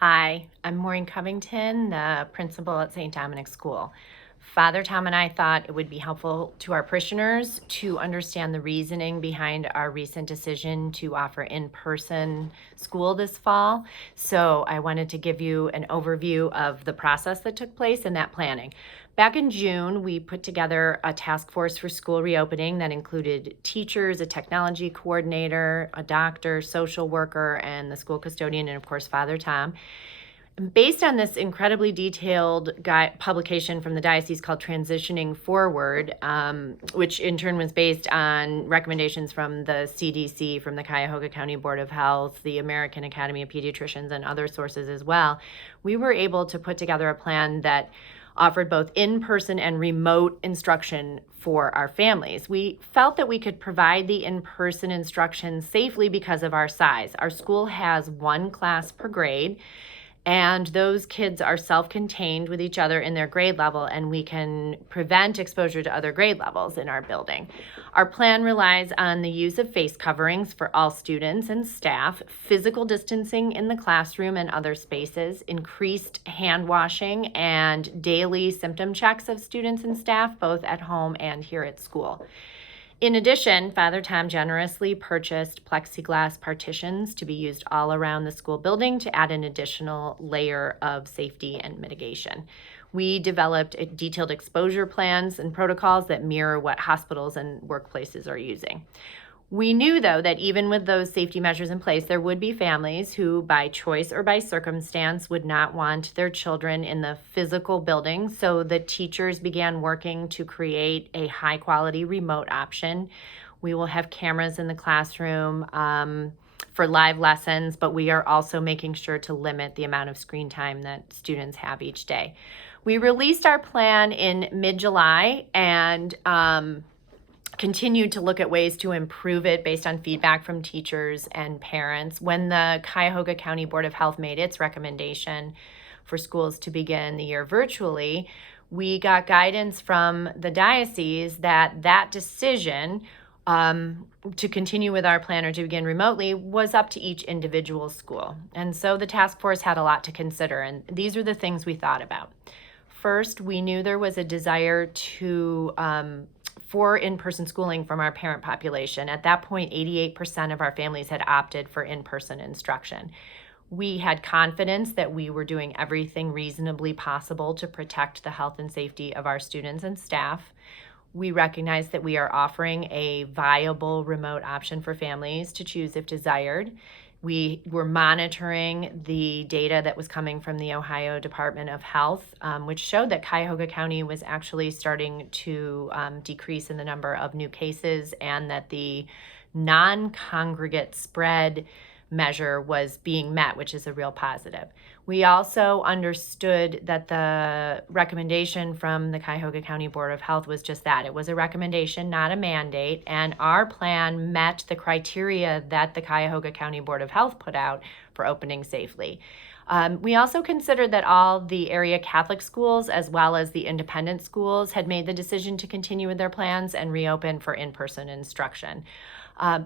Hi, I'm Maureen Covington, the principal at St. Dominic School. Father Tom and I thought it would be helpful to our parishioners to understand the reasoning behind our recent decision to offer in-person school this fall. So I wanted to give you an overview of the process that took place and that planning. Back in June, we put together a task force for school reopening that included teachers, a technology coordinator, a doctor, social worker, and the school custodian, and of course, Father Tom. Based on this incredibly detailed publication from the diocese called Transitioning Forward, which in turn was based on recommendations from the CDC, from the Cuyahoga County Board of Health, the American Academy of Pediatricians, and other sources as well, we were able to put together a plan that offered both in-person and remote instruction for our families. We felt that we could provide the in-person instruction safely because of our size. Our school has one class per grade, and those kids are self-contained with each other in their grade level, and we can prevent exposure to other grade levels in our building. Our plan relies on the use of face coverings for all students and staff, physical distancing in the classroom and other spaces, increased hand washing, and daily symptom checks of students and staff, both at home and here at school. In addition, Father Tom generously purchased plexiglass partitions to be used all around the school building to add an additional layer of safety and mitigation. We developed detailed exposure plans and protocols that mirror what hospitals and workplaces are using. We knew, though, that even with those safety measures in place, there would be families who, by choice or by circumstance, would not want their children in the physical building. So the teachers began working to create a high-quality remote option. We will have cameras in the classroom for live lessons, but we are also making sure to limit the amount of screen time that students have each day. We released our plan in mid-July and continued to look at ways to improve it based on feedback from teachers and parents. When the Cuyahoga County Board of Health made its recommendation for schools to begin the year virtually, we got guidance from the diocese that decision to continue with our plan or to begin remotely was up to each individual school. And so the task force had a lot to consider, and these are the things we thought about. First, we knew there was a desire for in-person schooling from our parent population. At that point, 88% of our families had opted for in-person instruction. We had confidence that we were doing everything reasonably possible to protect the health and safety of our students and staff. We recognize that we are offering a viable remote option for families to choose if desired. We were monitoring the data that was coming from the Ohio Department of Health, which showed that Cuyahoga County was actually starting to decrease in the number of new cases, and that the non-congregate spread measure was being met, which is a real positive. We also understood that the recommendation from the Cuyahoga County Board of Health was just that. It was a recommendation, not a mandate, and our plan met the criteria that the Cuyahoga County Board of Health put out for opening safely. We also considered that all the area Catholic schools, as well as the independent schools, had made the decision to continue with their plans and reopen for in-person instruction.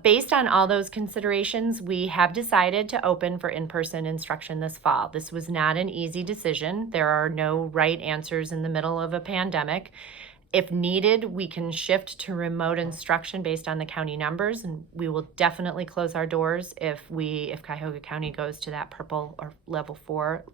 Based on all those considerations, we have decided to open for in-person instruction this fall. This was not an easy decision. There are no right answers in the middle of a pandemic. If needed, we can shift to remote instruction based on the county numbers, and we will definitely close our doors if Cuyahoga County goes to that purple or level 4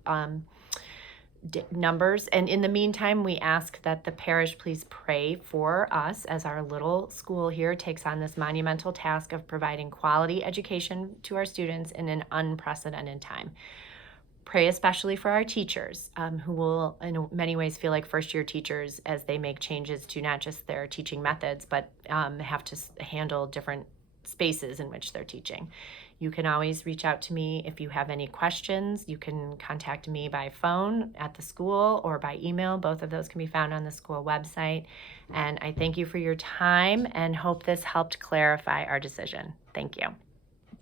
numbers. And in the meantime, we ask that the parish please pray for us as our little school here takes on this monumental task of providing quality education to our students in an unprecedented time. Pray especially for our teachers, who will in many ways feel like first-year teachers as they make changes to not just their teaching methods, but have to handle different spaces in which they're teaching. You can always reach out to me if you have any questions. You can contact me by phone at the school or by email. Both of those can be found on the school website. And I thank you for your time and hope this helped clarify our decision. Thank you.